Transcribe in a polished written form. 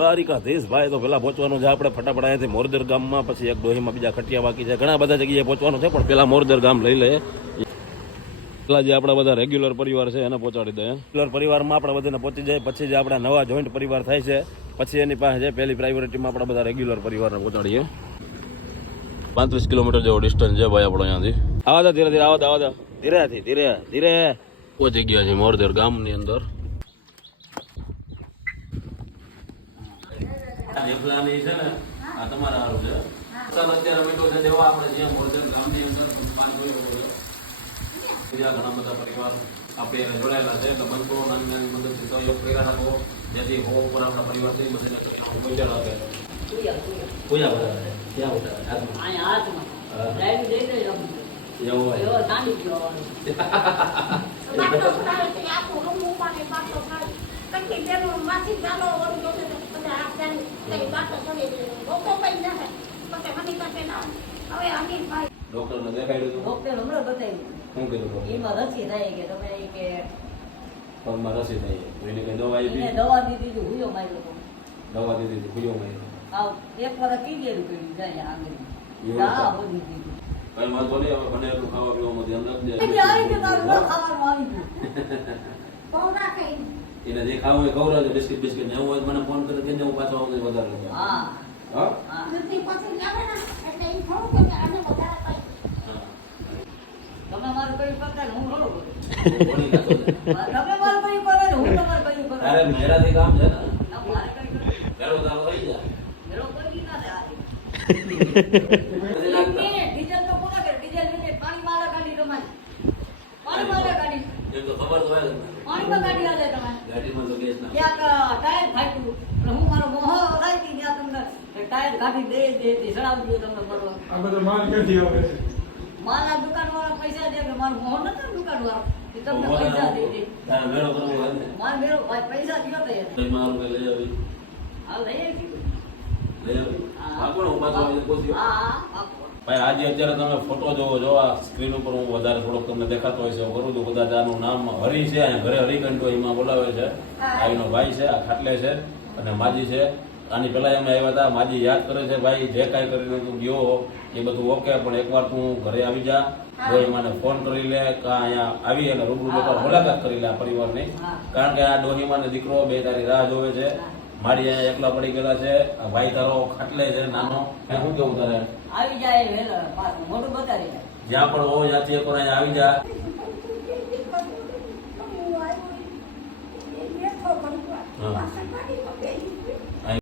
દ્વારિકાધીશ ભાઈ તો પેલા પહોંચવાનું છે આપણે ફટાફટ અહીંયાથી મોરદર ગામમાં, પછી એક ડોહીમાં બીજા ખટિયા બાકી છે, ઘણા બધા જગ્યાએ પહોંચવાનું છે, પણ પેલા મોરદર ગામ લઈ લે. પેલા જે આપણા બધા રેગ્યુલર પરિવાર છે એને પહોંચાડી દે. રેગ્યુલર પરિવારમાં આપણે બધાને પહોંચી જાય, પછી જે આપણા નવા જોઈન્ટ પરિવાર થાય છે પછી એની પાસે છે પહેલી પ્રાયોરિટીમાં આપણે બધા રેગ્યુલર પરિવારને પહોંચાડીએ. 35 કિલોમીટર જેવો ડિસ્ટન્સ છે ભાઈ આપણો અહીંયાથી. આવા ધીરે ધીરે આવા ધીરેથી ધીરે ધીરે પહોંચી ગયા છે મોરદર ગામની અંદર. જેફલાની છે ને આ તમારા હારું છે. અત્યારે મીઠો છે દેવા આપણે જ્યાં મોરદર ગામની અંદર પાણી જોયું બીજા ઘણા બધા પરિવાર આપણે જોડાયેલા છે એટલે બંધો નાની મદદથી સહયોગ કર્યા રાખો, જેથી હો ઉપર આપણા પરિવાર થઈ બધાને પહોંચાડવા આપે. પૂજા બધા ક્યાં ઉઠાવે હાથમાં ડ્રાઈવ જઈ જાય એવું હોય એવો નાની ગયો બાટલો ઉઠાવે છે આખો રૂમ ઉપાડે બાટલો ખાય કંઈ બેનો માસી ચાલો ઓર જોતે બધા આ ચાલી કઈ બાટલો ચડી ગયો ડોક્ટર પઈ જાય પછી મને કાકે ના હવે અનિલ ભાઈ ડોક્ટરને દેખાડ્યું તો ડોક્ટર હમણાં બતાવ્યું શું કર્યું એમાં રસી થાય કે તમે કે પગમાં રસી થાય એને કઈ દવા આપી એને દવા દીધી હુયો માર્યો દવા દીધી હુયો માર્યો આવ એક વાર કીધેલું કર્યું જાય આંગળી દવા બધી દીધી કઈ વાંધો નહીં હવે બને એટલું ખાવા પીવામાં ધ્યાન રાખજે આવી કે તારું ખાવાનું આવી ગયું બહુ રાખે એને જે ખાવું એ ખવડાવજો બિસ્કિટ બિસ્કિટ ને એવું હોય મને ફોન કરે કે હું પાછો આવું વધારે લઉં. હા હા નથી પછી આવે ને એટલે એ થોડું કે આને વધારે પાઈ તમે મારું કઈ પકડ હું રોડો તમે મારું કઈ પકડ હું તમારું કઈ પકડ અરે મેરાથી કામ છે ને મારે કઈ કરો તારો થઈ જાય મેરો કોઈ ના દે ડીઝલ તો કોના કે ડીઝલ ને પાણી મારા ગાડી તમારી પાણી મારા ગાડી એમ તો ખબર તો હોય પાણી માં ગાડી આલે તમે ગાડીમાં તો ગેસ ના ક્યાં ટાયર ફાટ્યું પણ હું મારો મોહ રાઈ ગયા તમને ટાયર ગાડી દે સડાવજો તમને બરોબર આ બધો માલ ક્યાંથી આવે છે મારા દુકાન વાળા પૈસા દે કે મારો મોહ નતો દુકાન વાળો કે તમને પૈસા દે દે તારે મેળો કરવો હોય ને માર મેળો પૈસા દીયો તો યાર મારું કઈ લઈ આવી હાલ લઈ આવી લઈ આવી આ કોણ ઉભા તો કોઈ હા ભાઈ આજે અત્યારે તમે ફોટો જોવો જો આ સ્ક્રીન ઉપર હું વધારે થોડોક તમને દેખાતો હોય છે હું કરું છું કદાચ આનું નામ હરી છે અહીંયા ઘરે હરિકંઠ એમાં બોલાવે છે આઈનો ભાઈ છે આ ખાટલે છે અને માજી છે. આની પેલા અમે આવ્યા હતા, માજી યાદ કરે છે ભાઈ જે કાંઈ કરીને તું ગયો એ બધું ઓકે પણ એકવાર તું ઘરે આવી જા ડોહી મને ફોન કરી લે કે અહીંયા આવી અને રૂબરૂ એકવાર મુલાકાત કરી લે આ પરિવારની, કારણ કે આ ડોહીમાં ને દીકરો બે તારી રાહ જોવે છે. મારી અહીંયા એકલા પડી ગયેલા છે, ભાઈ તારો ખાટલે છે નાનો. શું કેવું તારે આવી જાય મોટું બતાવી જ્યાં પણ હોય ત્યાંથી એકવાર અહીંયા આવી જા.